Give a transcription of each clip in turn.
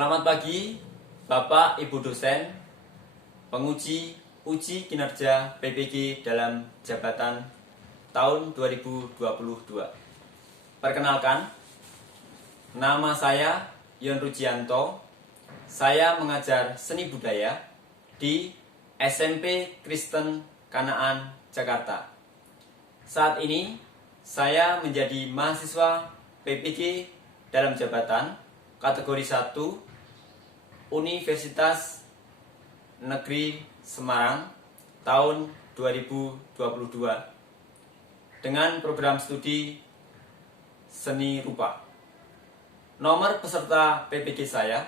Selamat pagi, Bapak Ibu dosen, penguji uji kinerja PPG dalam jabatan tahun 2022. Perkenalkan, nama saya Yon Rujianto. Saya mengajar seni budaya di SMP Kristen Kanaan, Jakarta. Saat ini, saya menjadi mahasiswa PPG dalam jabatan kategori 1 Universitas Negeri Semarang tahun 2022 dengan program studi seni rupa. Nomor peserta PPG saya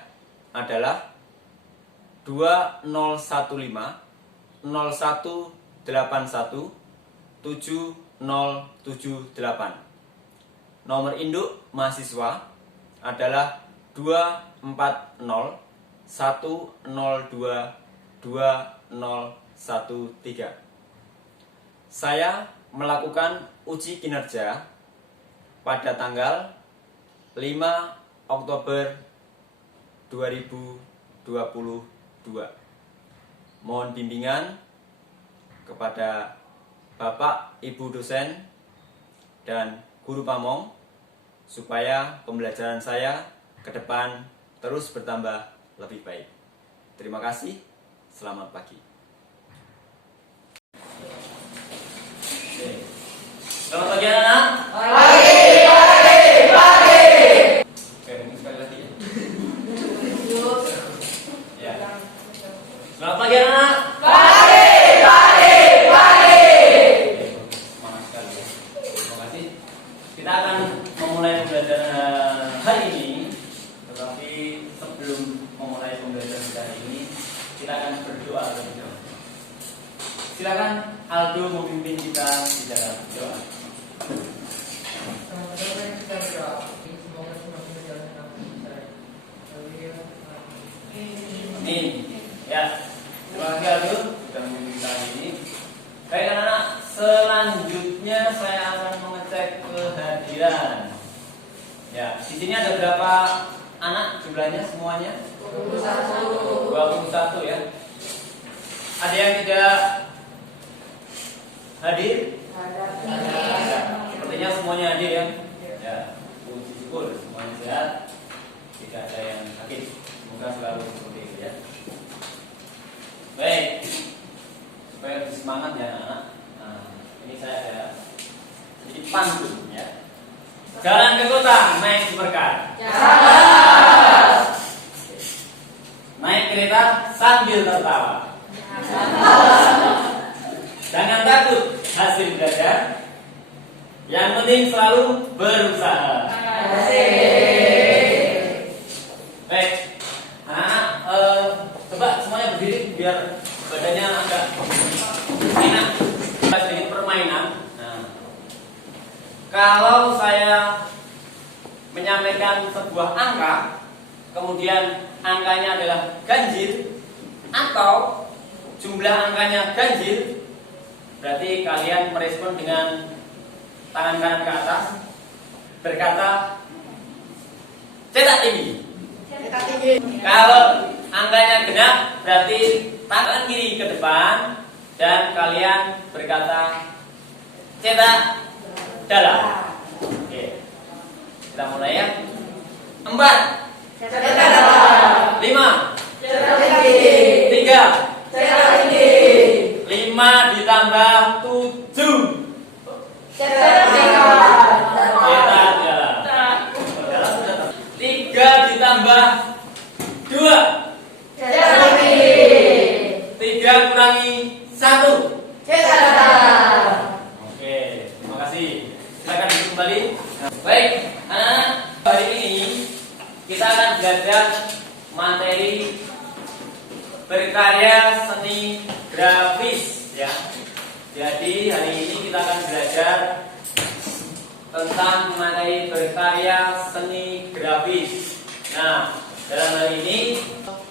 adalah 2015 0181 7078. Nomor induk mahasiswa adalah 240 102 2013. Saya melakukan uji kinerja pada tanggal 5 Oktober 2022. Mohon bimbingan kepada Bapak Ibu dosen dan guru pamong supaya pembelajaran saya ke depan terus bertambah lebih baik. Terima kasih. Selamat pagi. Selamat pagi anak-anak. Pagi. Oke, mungkin sekali lagi ya. Ya. Selamat pagi anak-anak. Pagi. Semangat sekali ya. Terima kasih. Kita akan memulai pembelajaran hari ini. Tetapi sebelum memulai pembelajaran hari ini, kita akan berdoa terlebih dahulu. Silakan Aldo memimpin kita di dalam doa. Amin. Ya, terima kasih Aldo sudah memimpin kita hari ini. Baik anak-anak, selanjutnya saya akan mengecek kehadiran. Ya, di sini ada berapa anak jumlahnya semuanya? 21 ya. Ada yang tidak hadir? Ada. Sepertinya semuanya hadir ya. Ya, puji syukur semuanya sehat. Tidak ada yang sakit. Semoga selalu seperti itu ya. Baik. Supaya lebih semangat ya anak-anak. Nah, ini saya ada sedikit pantun ya. Jalan ke kota, naik supercar. Naik kereta sambil tertawa. Jangan takut hasil belajar. Yang penting selalu berusaha. Baik, anak-anak, coba semuanya berdiri biar badannya agak enak. Sedikit permainan. Nah, kalau saya menyampaikan sebuah angka, kemudian angkanya adalah ganjil atau jumlah angkanya ganjil, berarti kalian merespon dengan tangan kanan ke atas, berkata cetak tinggi. Kalau angkanya genap, berarti tangan kiri ke depan dan kalian berkata cetak dalam. Oke, kita mulai ya. 4 cetak dalam. 5 cetak tinggi. 3 cetak tinggi. 5 ditambah 7 cetak dalam. 3 ditambah 2 cetak tinggi. 3 kurangi 1 cetak dalam. Oke, terima kasih. Silakan duduk kembali. Baik, anak-anak, hari ini kita akan belajar materi berkarya seni grafis ya. Jadi hari ini kita akan belajar tentang materi berkarya seni grafis. Nah, dalam hal ini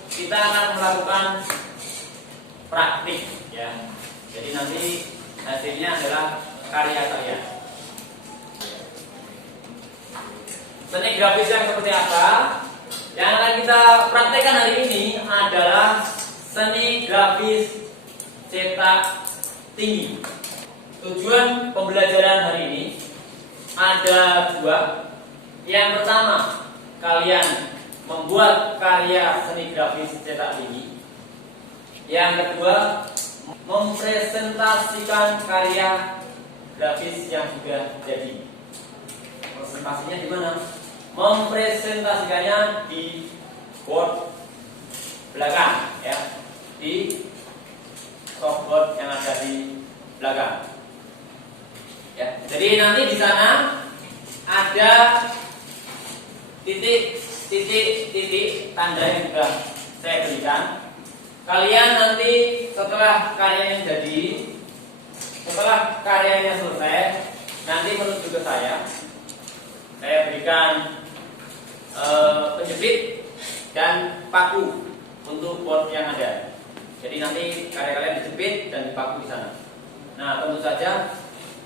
kita akan melakukan praktik ya. Jadi nanti hasilnya adalah karya-karya. Seni grafis yang seperti apa? Yang akan kita praktekkan hari ini adalah seni grafis cetak tinggi. Tujuan pembelajaran hari ini ada dua. Yang pertama, kalian membuat karya seni grafis cetak tinggi. Yang kedua, mempresentasikan karya grafis yang sudah jadi. Presentasinya di mana? Mempresentasikannya di board belakang, ya, di softboard yang ada di belakang. Ya, jadi nanti di sana ada titik tanda yang sudah saya berikan. Kalian nanti setelah karyanya jadi, setelah karyanya selesai, nanti menuju ke saya berikan penjepit dan paku untuk board yang ada. Jadi nanti karya kalian dijepit dan dipaku di sana. Nah, tentu saja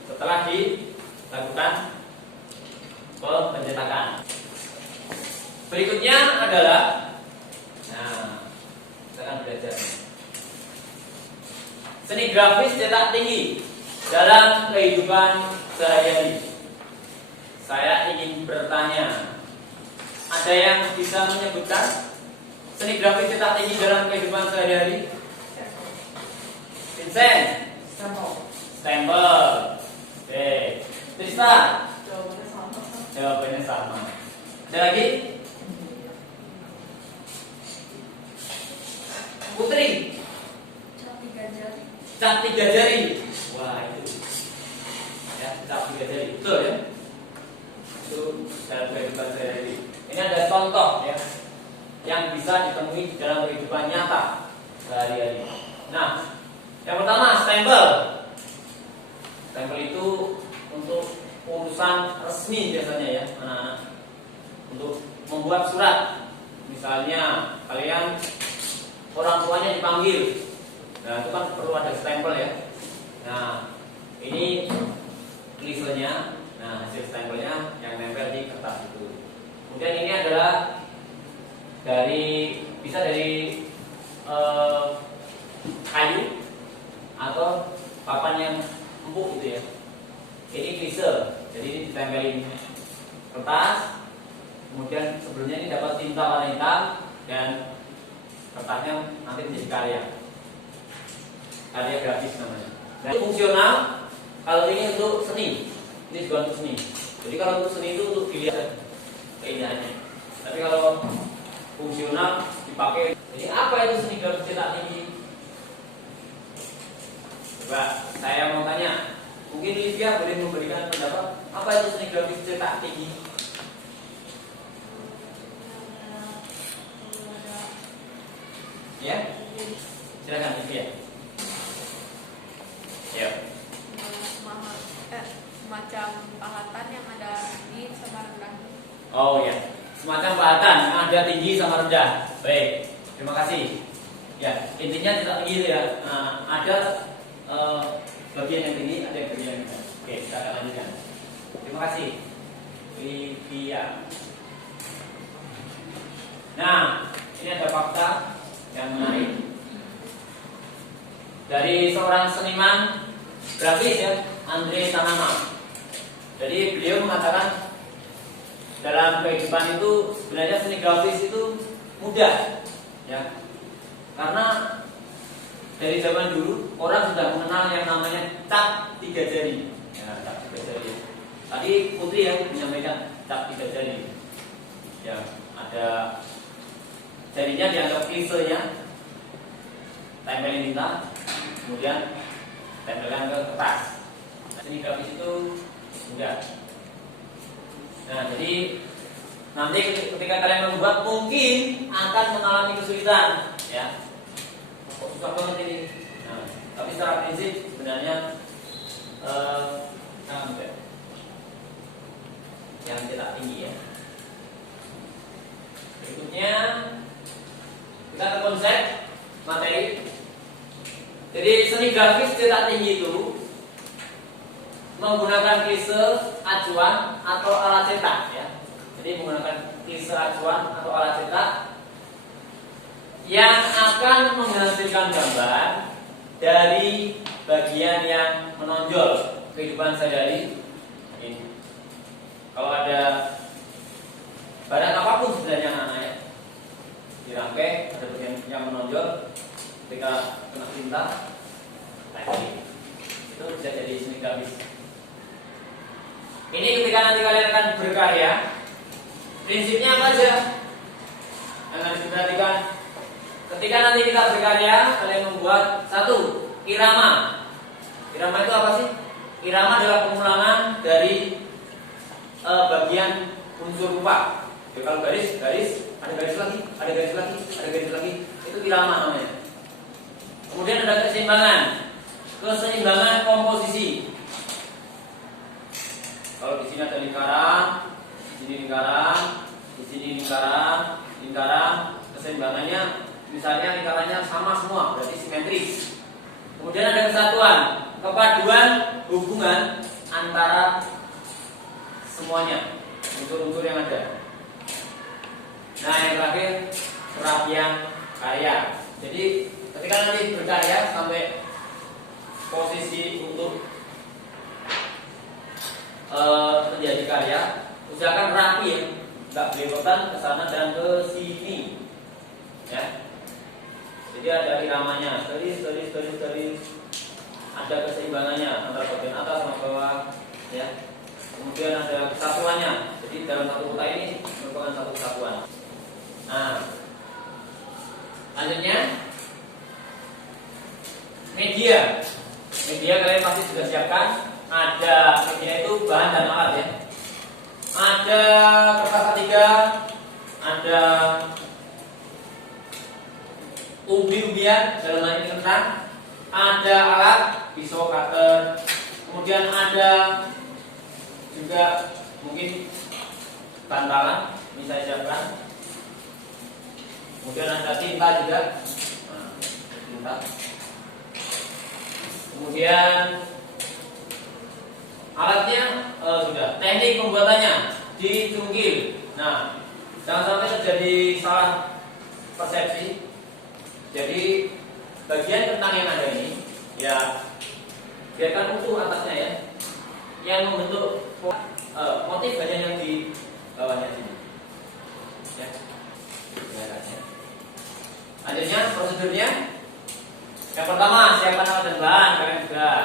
setelah dilakukan pencetakan. Berikutnya adalah, nah, kita akan belajar seni grafis cetak tinggi dalam kehidupan sehari-hari. Saya ingin bertanya, ada yang bisa menyebutkan seni grafis cetak tinggi dalam kehidupan sehari-hari? Vincent? Stempel. Oke. Tristan? Jawabannya sama. Ada lagi? Putri? Cat tiga jari. Wah, itu. Ya, cat tiga jari. Betul ya? Itu dalam kehidupan sehari-hari. Ini ada contoh ya yang bisa ditemui dalam kehidupan nyata sehari-hari. Nah, yang pertama stempel. Stempel itu untuk urusan resmi biasanya ya, anak-anak. Untuk membuat surat. Misalnya kalian orang tuanya dipanggil. Nah, itu kan perlu ada stempel ya. Nah, ini klisenya. Nah, hasil stempelnya yang nempel di kertas itu. Kemudian ini adalah bisa dari kayu atau papan yang empuk gitu ya. Ini klise, jadi ini ditempelin kertas. Kemudian sebelumnya ini dapat tinta warna hitam dan kertasnya nanti menjadi karya grafis namanya. Dan itu fungsional. Kalau ini untuk seni, ini juga untuk seni. Jadi kalau untuk seni itu untuk dilihat keindahannya. Tapi kalau fungsional dipakai. Jadi apa itu seni grafis cetak tinggi? Coba saya mau tanya. Mungkin Livia boleh memberikan pendapat. Apa itu seni grafis cetak tinggi? Ya, silakan Livia. Ya. Semacam pahatan yang ada tinggi sama rendah. Oh ya, semacam pahatan yang ada tinggi sama rendah. Baik, terima kasih. Ya, intinya cetak tinggi itu ya. Ada bagian yang tinggi, ada yang bagian yang rendah. Oke, kita akan lanjutkan. Terima kasih, Livia. Nah, ini ada fakta yang menarik dari seorang seniman grafis ya, Andre Tanama. Jadi beliau mengatakan dalam kehidupan itu sebenarnya seni grafis itu mudah, ya, karena dari zaman dulu orang sudah mengenal yang namanya cat tiga jari. Ya, cat tiga jari. Tadi Putri ya menyampaikan cat tiga jari. Ya, ada jarinya dianggap klisenya, tempelin tinta, kemudian tempelkan ke kertas. Seni grafis itu mudah. Nah, jadi nanti ketika kalian membuat mungkin akan mengalami kesulitan, ya. Kok susah banget ini. Nah, tapi secara prinsip sebenarnya sangat mudah. Yang cetak tinggi ya. Berikutnya kita ke konsep materi. Jadi seni grafis cetak tinggi itu menggunakan klise, acuan atau alat cetak ya. Jadi menggunakan tise acuan atau alat cetak yang akan menghasilkan gambar dari bagian yang menonjol kehidupan sehari-hari ini. Kalau ada barang apapun sebenarnya anak-anak ya, dirangkai ada bagian yang menonjol ketika kena tinta, nah itu bisa jadi seni grafis. Ini ketika nanti kalian akan berkarya, prinsipnya apa aja yang harus diperhatikan? Ketika nanti kita berkarya, kalian membuat satu, irama. Irama itu apa sih? Irama adalah pengulangan dari bagian unsur rupa. Jadi kalau garis, ada garis lagi, ada garis lagi, ada garis lagi, itu irama namanya. Kemudian ada keseimbangan, keseimbangan komposisi. Kalau di sini ada lingkaran, di sini lingkaran, di sini lingkaran, keseimbangannya, misalnya lingkarannya sama semua, berarti simetris. Kemudian ada kesatuan, kepaduan hubungan antara semuanya, unsur-unsur yang ada. Nah, yang terakhir kerapian karya. Jadi ketika nanti berkarya sampai posisi untuk menjadi karya, usahakan rapi ya, nggak belepotan ke sana dan ke sini, ya. Jadi ada iramanya, garis, ada keseimbangannya antara bagian atas sama bawah, ya. Kemudian ada kesatuannya. Jadi dalam satu kota ini merupakan satu kesatuan. Nah, selanjutnya media. Media kalian pasti sudah siapkan. Ada media itu bahan dan alat ya. Ada kertas A3, ada ubi-ubian dalam hal ini kertas, ada alat pisau cutter, kemudian ada juga mungkin bantalan bisa siapkan. Kemudian ada tinta juga, nah, tinta. Kemudian alatnya sudah. Teknik pembuatannya dicungkil. Nah, jangan sampai terjadi salah persepsi. Jadi bagian kentang yang ada ini, ya biarkan utuh atasnya ya. Yang membentuk motif hanya yang di bawahnya sini. Ya. Lanjutnya prosedurnya. Yang pertama siapkan alat dan bahan, kalian sudah.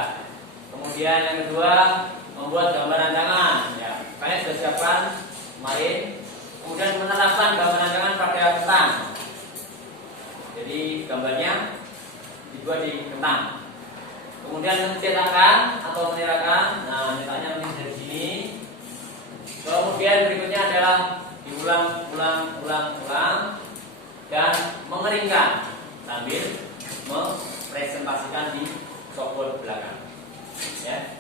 Kemudian yang kedua membuat gambar rancangan. Ya, kalian sudah siapkan kemarin. Kemudian menerapkan gambar rancangan pada kentang. Jadi gambarnya dibuat di kentang. Kemudian mencetakkan atau menyerahkan. Nah, cetaknya mungkin dari sini. Kemudian berikutnya adalah diulang dan mengeringkan sambil mempresentasikan di softboard belakang. Ya.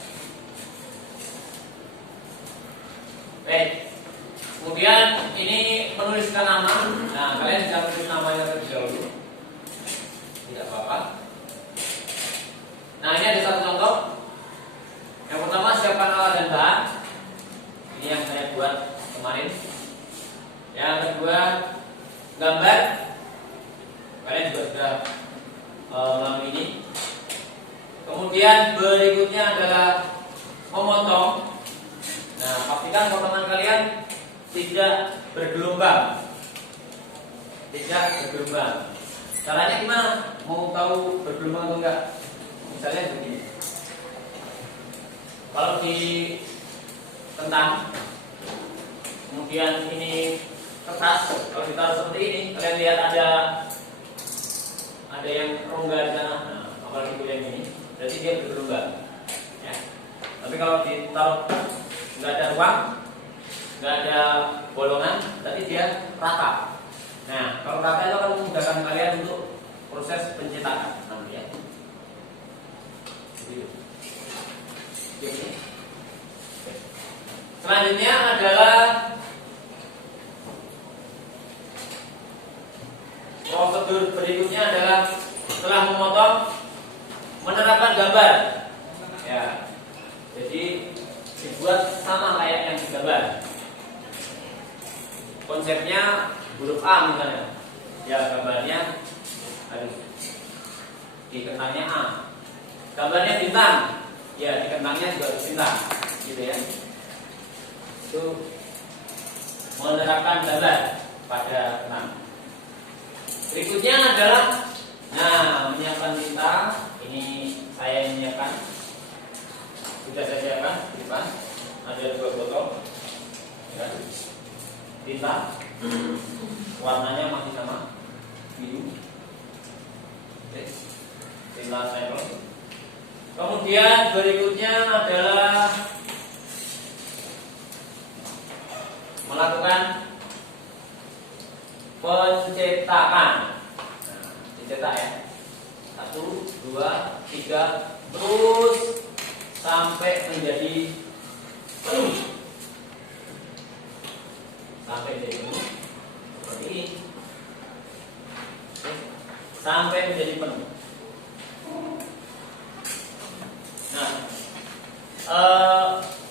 Baik. Kemudian ini menuliskan nama. Nah, kalian bisa tulis namanya terlebih dahulu. Tidak apa-apa. Nah, ini ada satu contoh. Yang pertama siapkan alat dan bahan. Ini yang saya buat kemarin. Yang kedua gambar. Kalian juga sudah melalui ini. Kemudian berikutnya adalah memotong. Nah, pastikan potongan kalian tidak bergelombang. Tidak bergelombang. Caranya gimana? Mau tahu bergelombang atau enggak? Misalnya begini. Kalau di kentang, kemudian ini kertas, kalau ditaruh seperti ini, kalian lihat ada yang rongga di sana. Nah, apalagi yang ini, berarti dia bergelombang. Ya. Tapi kalau ditaruh nggak ada ruang, nggak ada bolongan, berarti dia rata. Nah, kalau rata itu akan memudahkan kalian untuk proses pencetakan. Ya. Selanjutnya adalah prosedur berikutnya adalah setelah memotong menerapkan gambar. Ya. Jadi dibuat sama kayak yang digambar. konsepnya huruf A misalnya, ya gambarnya, di kentangnya A. Gambarnya bintang, ya di kentangnya juga bintang, gitu ya. Itu menerapkan gambar pada kentang. Berikutnya adalah, menyiapkan tinta. Ini saya yang menyiapkan, sudah saya siapkan di depan. Ada 2 botol, ya. Tinta, warnanya masih sama, biru. Oke. Tinta sampel. Kemudian berikutnya adalah melakukan pencetakan. Dicetak ya. 1, 2, 3, terus sampai menjadi penuh. Sampai menjadi penuh. Seperti ini. Sampai menjadi penuh. Nah,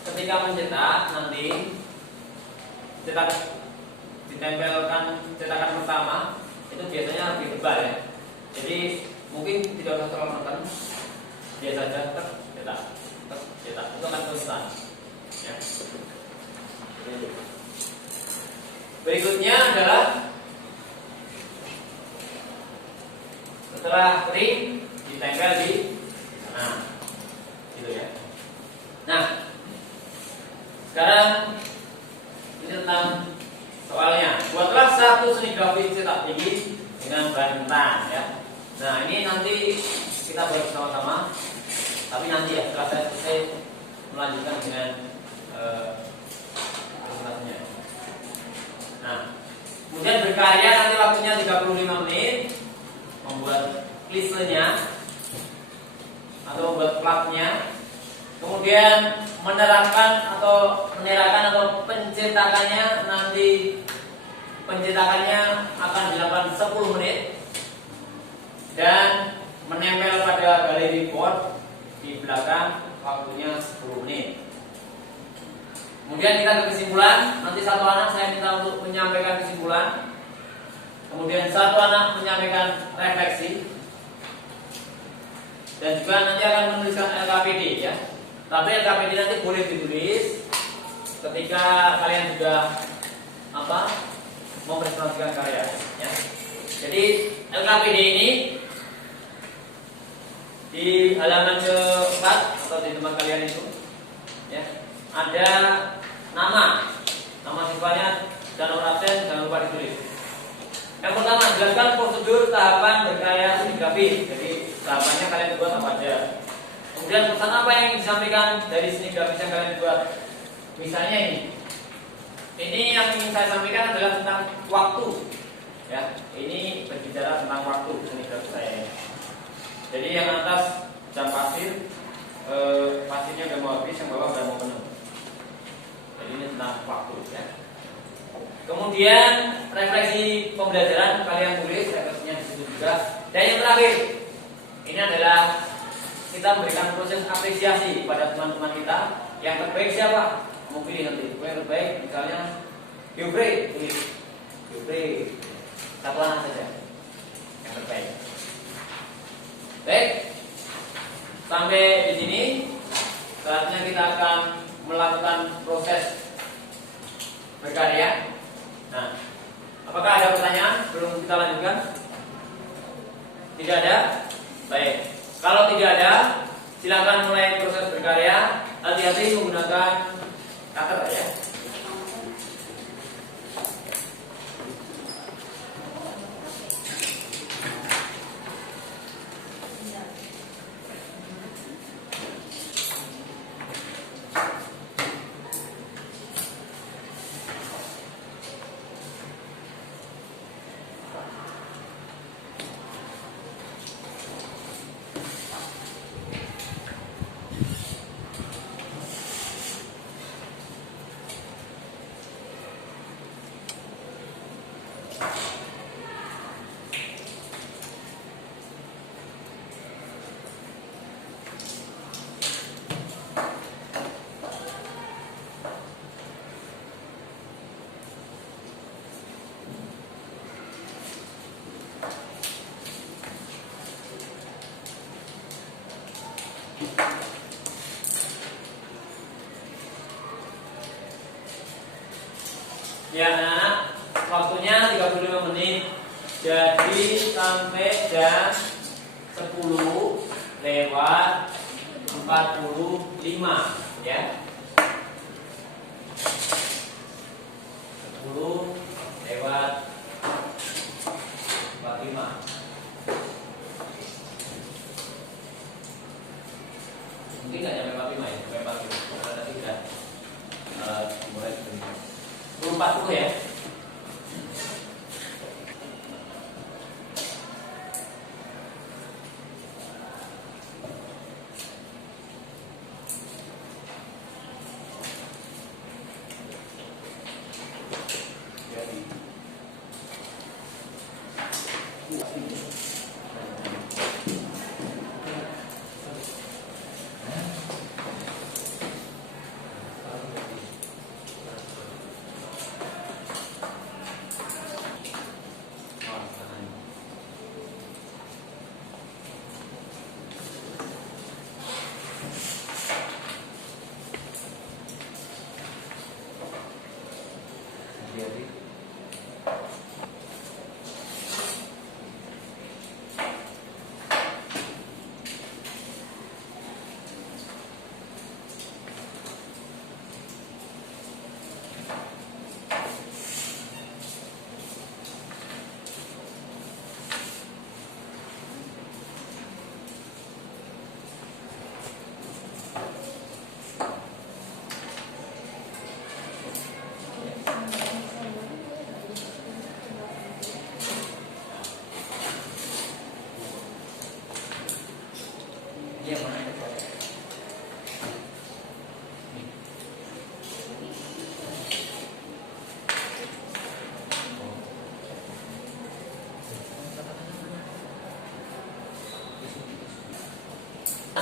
ketika mencetak nanti ditempelkan cetakan pertama itu biasanya lebih tebal ya. Jadi mungkin tidak usah terlalu matang, biasa saja cetak, itu akan konstan. Ya. Berikutnya adalah setelah kering ditempel di sana, gitu ya. Nah, sekarang ini tentang soalnya. Buatlah satu seni grafis cetak tinggi dengan bahan kentang ya. Nah, ini nanti kita buat sama-sama. Tapi nanti ya setelah saya selesai melanjutkan dengan presentasinya. Nah, kemudian berkarya nanti waktunya 35 menit membuat klisenya atau membuat platnya. Kemudian menerapkan atau pencetakannya nanti akan dilakukan 10 menit dan menempel pada galeri board di belakang waktunya 10 menit. Kemudian kita ke kesimpulan. Nanti satu anak saya minta untuk menyampaikan kesimpulan. Kemudian satu anak menyampaikan refleksi. Dan juga nanti akan menuliskan LKPD ya. Tapi LKPD nanti boleh ditulis ketika kalian juga mempresentasikan karya ya. Jadi LKPD ini di halaman ke-4 atau di tempat kalian itu ya, ada nama siswanya dan nomor absen, jangan lupa ditulis. Yang pertama, jelaskan prosedur tahapan berkarya seni grafis. Jadi tahapannya kalian buat apa aja. Kemudian pesan apa yang disampaikan dari seni grafis yang kalian buat. Misalnya ini yang ingin saya sampaikan adalah tentang waktu ya. Ini berbicara tentang waktu seni grafis saya ini. Jadi yang atas jam pasir, pasirnya udah mau habis, yang bawah udah mau penuh. Jadi ini tentang waktu ya. Kemudian refleksi pembelajaran kalian tulis refleksinya di situ juga. Dan yang terakhir, ini adalah kita memberikan proses apresiasi pada teman-teman kita. Yang terbaik siapa? Mau pilih nanti. Yang terbaik misalnya Yubri, tulis Yubri. Satu anak saja yang terbaik. Baik, sampai di sini saatnya kita akan melakukan proses berkarya. Nah, apakah ada pertanyaan sebelum kita lanjutkan? Tidak ada? Baik, kalau tidak ada, silakan mulai proses berkarya. Hati-hati menggunakan cutter ya. Ya anak-anak, waktunya 35 menit. Jadi sampai jam 10 lewat 45 ya. 10 lewat 45. Mungkin nggak sampai 45 ya, sampai 40. Karena tadi sudah mulai 40 ya.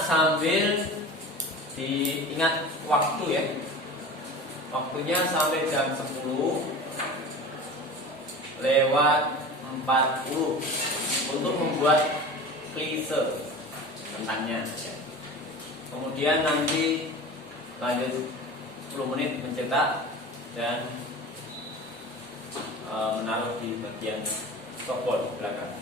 Sambil diingat waktu ya. Waktunya sampai jam 10 lewat 40 untuk membuat klise tentangnya. Kemudian nanti lanjut 10 menit mencetak dan menaruh di bagian stopwatch belakang.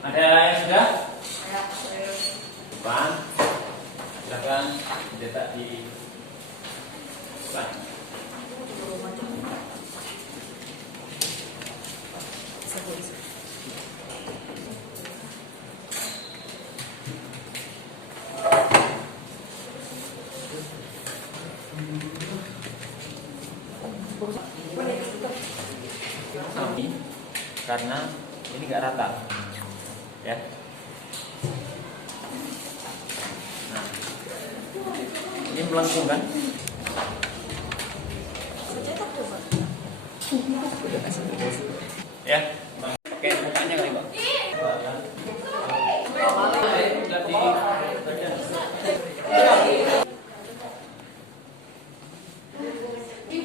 Ada yang sudah? Bukan. Silakan cetak di slide. Karena ini nggak rata. Ya. Nah, ini melengkung kan? Ya, oke, mukanya kali Pak.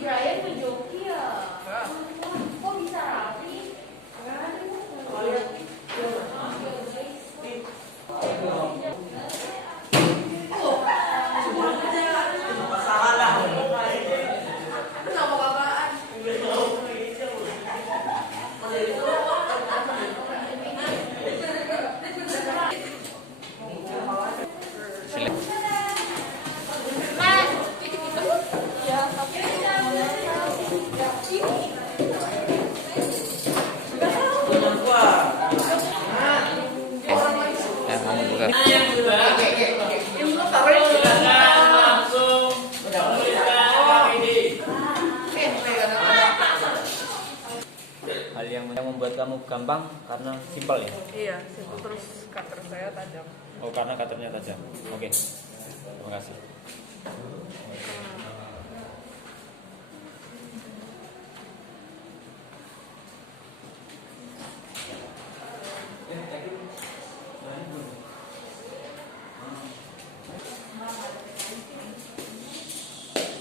Brian menjoki ya. Kok bisa rapi? kamu gampang karena simpel ya? Iya, simpel terus cutter saya tajam. Oh, karena cutternya tajam. Oke. Terima kasih.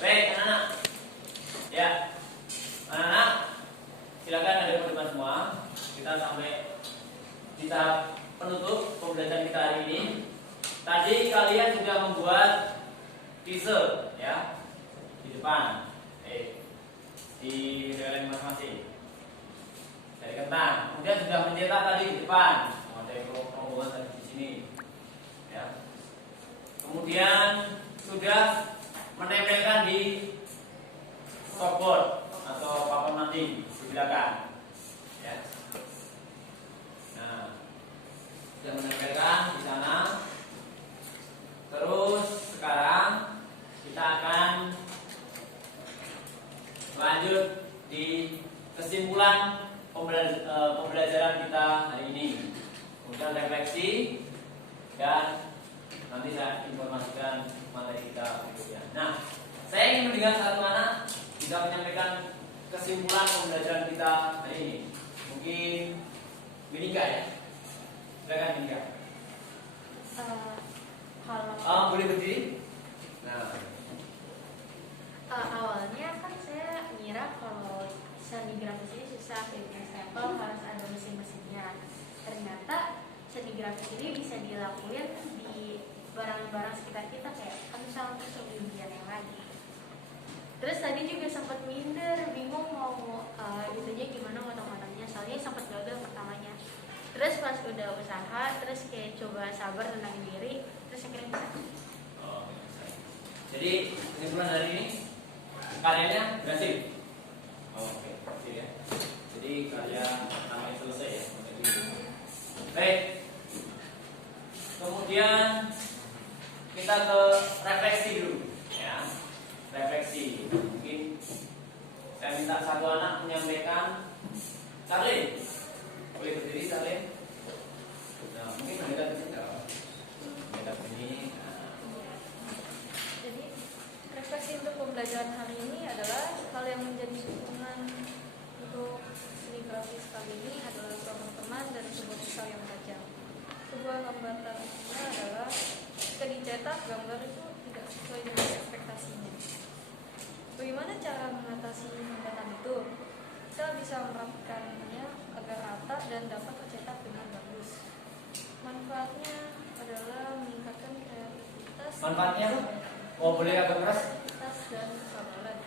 Baik, anak-anak. Ya, anak-anak, silakan ada teman semua. Kita sampai di tahap penutup pembelajaran kita hari ini. Tadi kalian sudah membuat teaser, ya, di depan, di kalian masing-masing. Dari kentang. Kemudian sudah mencetak tadi di depan. Ada rombongan tadi di sini, ya. Kemudian sudah menempelkan di chalkboard atau papan mading di belakang, ya. Nah, sudah menempelkan di sana. Terus sekarang kita akan lanjut di kesimpulan pembelajaran kita hari ini. Kemudian refleksi dan nanti saya informasikan materi kita berikutnya. Nah, saya ingin mendengar satu anak bisa menyampaikan kesimpulan pembelajaran kita hari ini. Mungkin Binika ya. Silakan Binika. Kalau Boleh berdiri? Nah, awalnya kan saya ngira kalau seni grafis ini susah, bikin sampel harus ada mesin-mesinnya. Ternyata seni grafis ini bisa dilakuin di barang-barang sekitar kita, kayak kan misalnya untuk impian yang lain. Terus tadi juga sempat minder, bingung mau itunya gimana motong-motongnya, soalnya sempat gagal pertamanya. Terus pas udah usaha, terus kayak coba sabar, tenangin diri, terus akhirnya bisa. jadi kesimpulan hari ini karyanya berhasil. Oke, berhasil ya. Jadi karya namanya selesai ya. Baik. Kemudian kita ke refleksi dulu, ya. Refleksi. Mungkin saya minta satu anak menyampaikan. Charlie, boleh berdiri Charlie? Nah, mungkin mendekat ke sini. Mendekat ini. Jadi refleksi untuk pembelajaran hari ini adalah hal yang menjadi dukungan untuk seni grafis kali ini adalah seorang teman dan sebuah pisau yang tajam. Sebuah hambatannya adalah ketika dicetak gambar itu tidak sesuai dengan ekspektasinya. Bagaimana cara mengatasi hambatan itu? Kita bisa merapikannya agar rata dan dapat tercetak dengan bagus. Manfaatnya adalah meningkatkan kreativitas. Manfaatnya apa? Oh, boleh agak keras? Kreativitas dan kesabaran.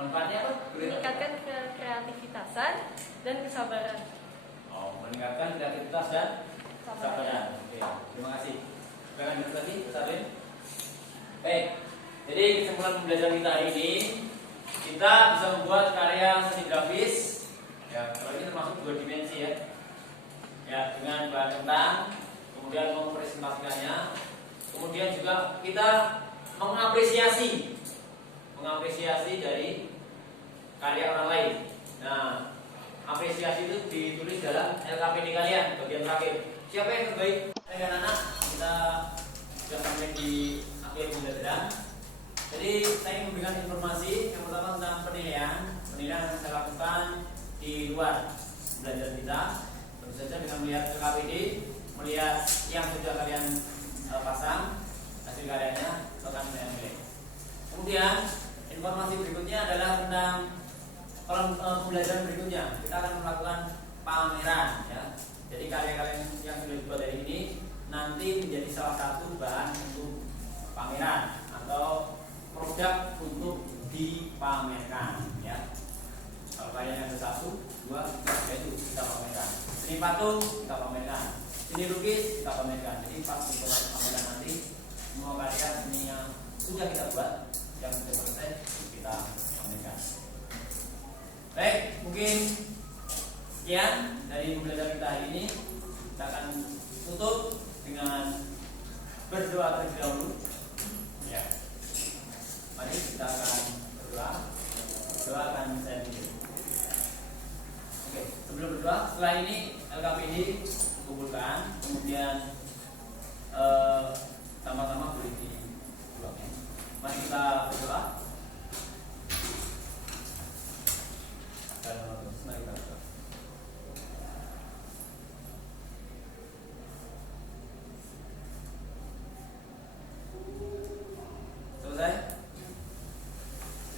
Manfaatnya apa? Meningkatkan kreativitasan dan kesabaran. Oh, meningkatkan kreativitas dan kesabaran. Oke, terima kasih. Jangan dulu tadi, Sarin. Baik. Jadi kesimpulan pembelajaran kita hari ini, kita bisa membuat karya seni grafis. Ya, kalau ini termasuk 2 dimensi ya. Ya, dengan bahan kentang, kemudian mempresentasikannya, kemudian juga kita mengapresiasi dari karya orang lain. Nah, apresiasi itu ditulis dalam LKPD kalian bagian terakhir. Siapa yang terbaik? Anak-anak, kita sudah sampai di akhir pembelajaran. Jadi saya ingin memberikan informasi yang pertama tentang penilaian yang saya lakukan di luar belajar kita. Tentu saja dengan melihat LKPD, melihat yang sudah kalian pasang hasil karyanya, akan saya nilai. Kemudian informasi berikutnya adalah tentang pembelajaran berikutnya. Kita akan melakukan pameran, ya. Jadi karya-karya yang sudah dibuat dari ini nanti menjadi salah satu bahan untuk pameran atau produk untuk dipamerkan, ya. Kalau karyanya ada 1, 2, 3, itu kita pamerkan. Seni patung kita pamerkan, seni lukis kita pamerkan. Jadi pas untuk pameran nanti semua karya seni yang sudah kita buat, yang sudah selesai kita pamerkan. Baik, mungkin sekian dari pembelajaran kita hari ini. Kita akan tutup dengan berdoa terlebih dahulu. Ya, mari kita akan berdoa. Doa akan saya tutup. Oke, sebelum berdoa berdoa. Setelah ini LKPD kumpulkan, kemudian sama-sama boleh dibuang ya. Mari kita berdoa. Dan mari kita berdoa. Selesai.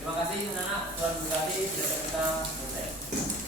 Terima kasih anak-anak, Tuhan berkati, kita selesai.